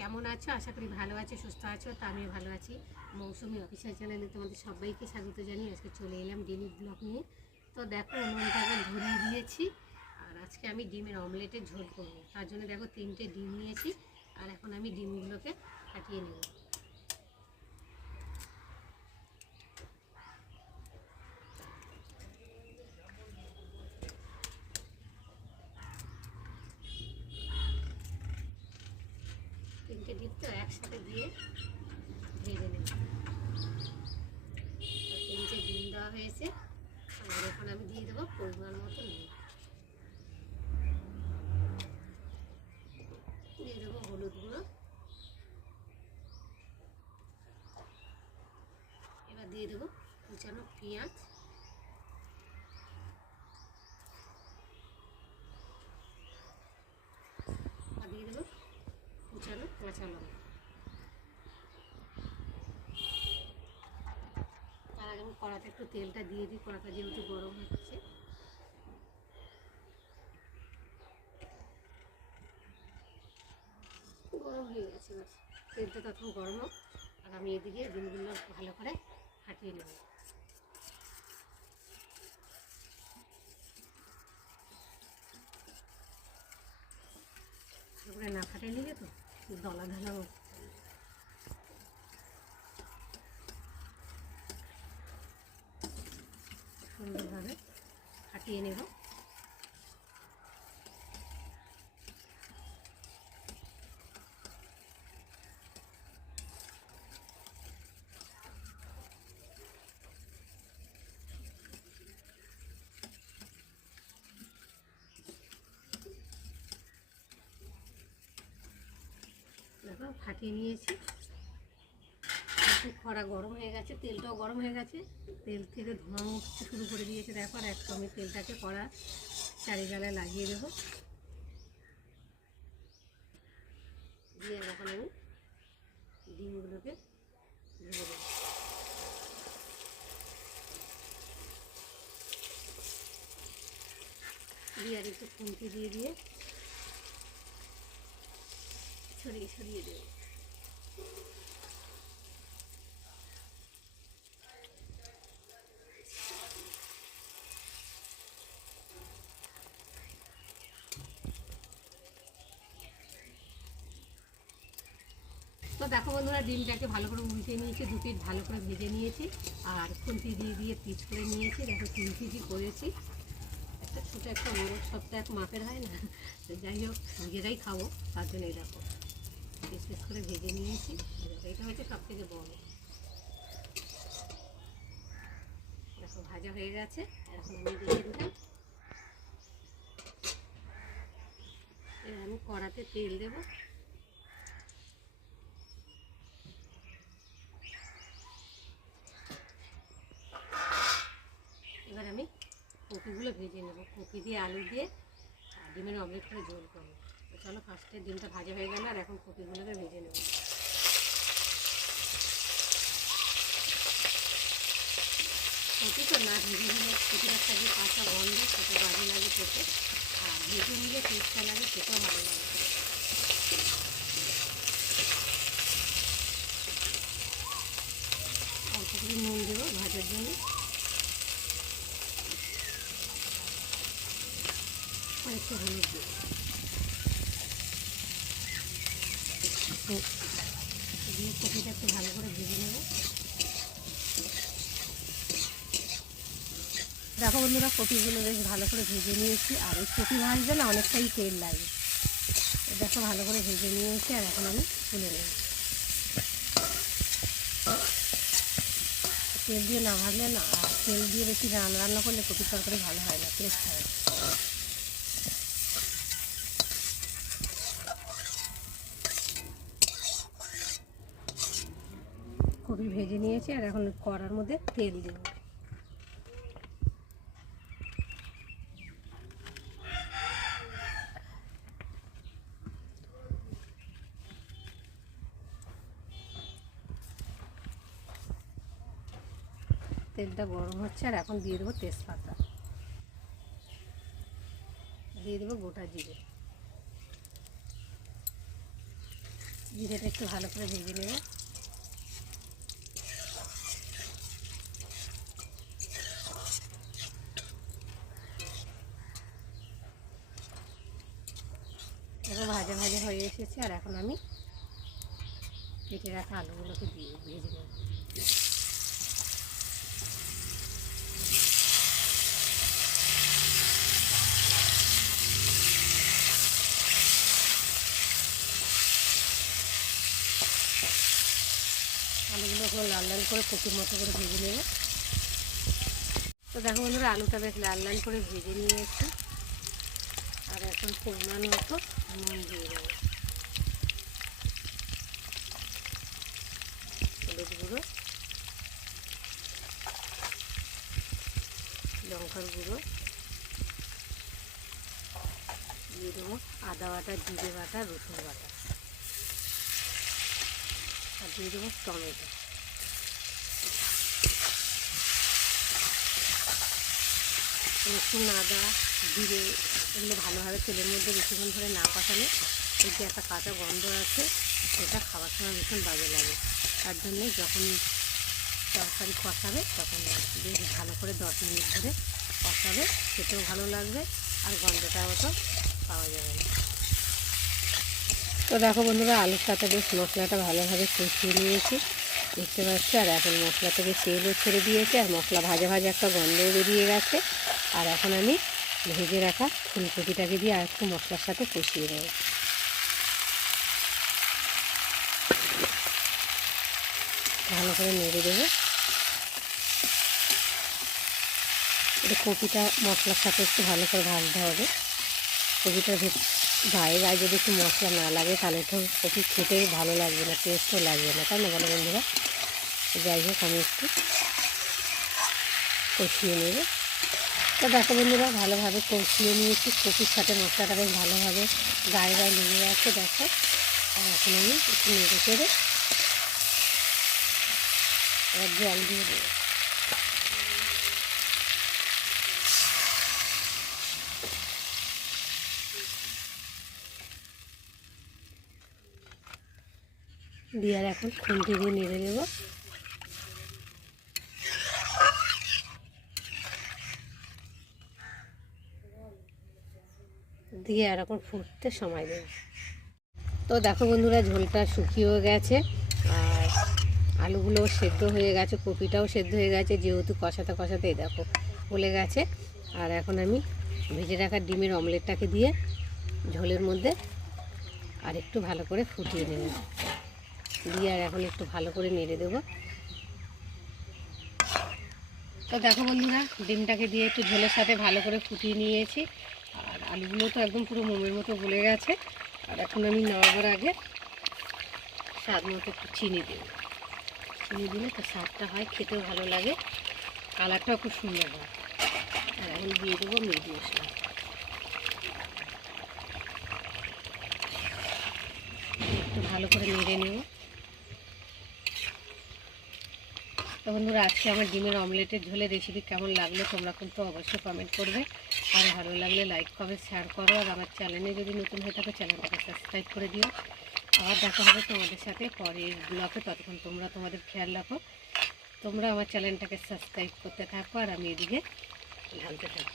কেমন আছো? আশা করি ভালো আছো, সুস্থ আছো। তো আমিও ভালো আছি। মৌসুমি অফিসিয়াল চ্যানেলে তোমাদের সবাইকে স্বাগত জানিয়ে আজকে চলে এলাম ডেলি ব্লগ নিয়ে। তো দেখো উনুনটা আবার ধরিয়ে দিয়েছি। আর আজকে আমি ডিমের অমলেটের ঝোল করবো। তার জন্য দেখো 3টে ডিম নিয়েছি। আর এখন আমি ডিমগুলোকে ফাটিয়ে নেব। তিনটে ডিম তো একসাথে দিয়ে ভেজে নেব। 3টে ডিম দেওয়া হয়েছে। আর এখন আমি দিয়ে দেবো পরিমাণ মতো নুন, দিয়ে দেবো হলুদ গুঁড়ো, এবার দিয়ে দেবো কুচানো পেঁয়াজ, আর দিয়ে দেবো কুচানো কাঁচা লঙ্কা। তার আগে আমি কড়াতে একটু তেলটা দিয়ে দিই, কড়াটা যেহেতু গরম হচ্ছে। গরম হয়ে গেছে, বাস তেলটা তখন গরম হোক। আর আমি এদিকে ডিমগুলো ভালো করে ফাটিয়ে নেব। ভালো করে না ফাটিয়ে নিলে তো দলা ঢালা সুন্দরভাবে ফাটিয়ে নেব। দেখো ফাটিয়ে নিয়েছি। কড়া গরম হয়ে গেছে, তেলটাও গরম হয়ে গেছে। তেল থেকে ধোঁয়া উঠতে শুরু করে দিয়েছে। দেখো আর একটু আমি তেলটাকে কড়া চারিগালায় লাগিয়ে দেবো। দিয়ে এখন আমি ডিমগুলোকে ভেজে দেবো। দিয়ে আর একটু খুন্তি দিয়ে ছড়িয়ে ছড়িয়ে দেবো। তো দেখো বন্ধুরা, ডিমটাকে ভালো করে উল্টে নিয়েছি, 2 পিস ভালো করে ভেজে নিয়েছি। আর খুন্তি দিয়ে পিস করে নিয়েছি। দেখো 3 পিসই করেছি। একটা ছোটো একটা মোড়ক, সব তো এক মাপের হয় না। তো যাই হোক, নিজেরাই খাবো, তার জন্য এই দেখো পিস পিস করে ভেজে নিয়েছি। এটা হচ্ছে সব থেকে বড়। দেখো ভাজা হয়ে গেছে। এখন আমি দিয়ে দিলাম। এবার আমি কড়াতে তেল দেবো। এবার আমি কপিগুলো ভেজে নেব। কপি দিয়ে আলু দিয়ে ডিমের অমলেট করে ঝোল করবো। তো চলো, ফার্স্টে ডিমটা ভাজা হয়ে গেল, আর এখন কপিগুলোকে ভেজে নেব। কপি তো না ভেজে নিলে কপির একটা যে কাঁচা গন্ধ, সেটা বাজে লাগে খেতে। আর ভেজে নিলে টেস্টটা লাগে, খেতেও ভালো লাগে। অল্প করে নুন দেবো ভাজার জন্য, আর একটু হলুদ দেবো। দিয়ে কপিটা একটু ভালো করে ভেজে নেব। দেখো বন্ধুরা, কপিগুলো বেশ ভালো করে ভেজে নিয়েছি। আর এই কপি ভাজতে না অনেকটাই তেল লাগে। দেখো ভালো করে ভেজে নিয়েছি। আর এখন আমি তুলে নেব। তেল দিয়ে না ভাজলে না, আর তেল দিয়ে বেশি রান্না করলে কপির তরকারি ভালো হয় না, টেস্ট হয়। কপি ভেজে নিয়েছি। আর এখন কড়ার মধ্যে তেল দেব। তেলটা গরম হচ্ছে। আর এখন দিয়ে দেবো তেজপাতা, দিয়ে দেবো গোটা জিরে, জিরেটা একটু ভালো করে ভেজে নেব। এখন ভাজা ভাজা হয়ে এসেছে, আর এখন আমি কেটে রাখা আলুগুলোকে দিয়ে ভেজে নেব। আলুগুলো এখন লাল লাল করে কপির মতো করে ভেজে নেব। তো দেখো বন্ধুরা, আলুটা বেশ লাল লাল করে ভেজে নিয়েছি, আর এখন পরিমাণ মতো নুন দিয়ে দেবো, হলুদ গুঁড়ো, লঙ্কার গুঁড়ো দিয়ে দেবো, আদা বাটা, জিরে বাটা, রসুন বাটা, আর দিয়ে দেবো টমেটো। রসুন, আদা, জিরে এগুলো ভালোভাবে তেলের মধ্যে বেশিক্ষণ ধরে না কষালে এই যে একটা কাঁচা গন্ধ আছে, সেটা খাওয়ার সময় ভীষণ বাজে লাগে। তার জন্যে যখন তরকারি কষাবে তখন বেশ ভালো করে 10 মিনিট ধরে কষাবে, খেতেও ভালো লাগবে আর গন্ধটাও তো পাওয়া যাবে না। তো দেখো বন্ধুরা, আলুর সাথে বেশ মশলাটা ভালোভাবে কষিয়ে নিয়েছি, দেখতে পাচ্ছি। আর এখন মশলা থেকে তেলও ছেড়ে দিয়েছে, আর মশলা ভাজা ভাজা একটা গন্ধও বেরিয়ে গেছে। আর এখন আমি ভেজে রাখা ফুলকপিটাকে দিয়ে আর একটু মশলার সাথে কষিয়ে দেবো। ভালো করে নেড়ে দেবো। এটা কপিটা মশলার সাথে একটু ভালো করে ভাজতে হবে। কপিটার গায়ে গায়ে যদি একটু মশলা না লাগে তাহলে তো কপি খেতে ভালো লাগবে না, টেস্টও লাগবে না, তাই না বলো বন্ধুরা? যাই হোক, আমি একটু কষিয়ে নেব। তো দেখো বন্ধুরা, ভালোভাবে কষিয়ে নিয়েছি, কপির সাথে মশলাটা বেশ ভালোভাবে গায়ে গায়ে লেগে আছে, দেখো। আর এখন আমি একটু নেড়ে করে এবার জল দিয়ে দেবো। দিয়ে আর এখন খুন্তি দিয়ে নেড়ে দেবো। দিয়ে আর এখন ফুটতে সময় দেবো। তো দেখো বন্ধুরা, ঝোলটা শুকিয়েও গেছে, আর আলুগুলোও সেদ্ধ হয়ে গেছে, কপিটাও সেদ্ধ হয়ে গেছে, যেহেতু কষাতে কষাতে দেখো গলে গেছে। আর এখন আমি ভেজে রাখা ডিমের অমলেটটাকে দিয়ে ঝোলের মধ্যে আর একটু ভালো করে ফুটিয়ে নেব। দিয়ে আর এখন একটু ভালো করে নেড়ে দেবো। তো দেখো বন্ধুরা, ডিমটাকে দিয়ে একটু ঝোলের সাথে ভালো করে ফুটিয়ে নিয়েছি, আর আলুগুলো তো একদম পুরো মোমের মতো গলে গেছে। আর এখন আমি নামাবার আগে স্বাদ মতো একটু চিনি দেবো। চিনি দিলে তো স্বাদটা হয়, খেতেও ভালো লাগে, কালারটাও খুব সুন্দর হয়। আর এখন দিয়ে দেবো মিট মশলা। একটু ভালো করে নেড়ে নেব। তো বন্ধুরা, আজকে আমার ডিমের অমলেটের ঝোলের রেসিপি কেমন লাগলো তোমরা কিন্তু অবশ্যই কমেন্ট করবে, আর ভালো লাগলে লাইক কমেন্ট শেয়ার করো। আর আমার চ্যানেলে যদি নতুন হয়ে থাকে চ্যানেলটাকে সাবস্ক্রাইব করে দিও। আবার দেখা হবে তোমাদের সাথে পরের ব্লগে, ততক্ষণ তোমরা তোমাদের খেয়াল রাখো। তোমরা আমার চ্যানেলটাকে সাবস্ক্রাইব করতে থাকো, আর আমি এদিকে ঢালতে থাকি।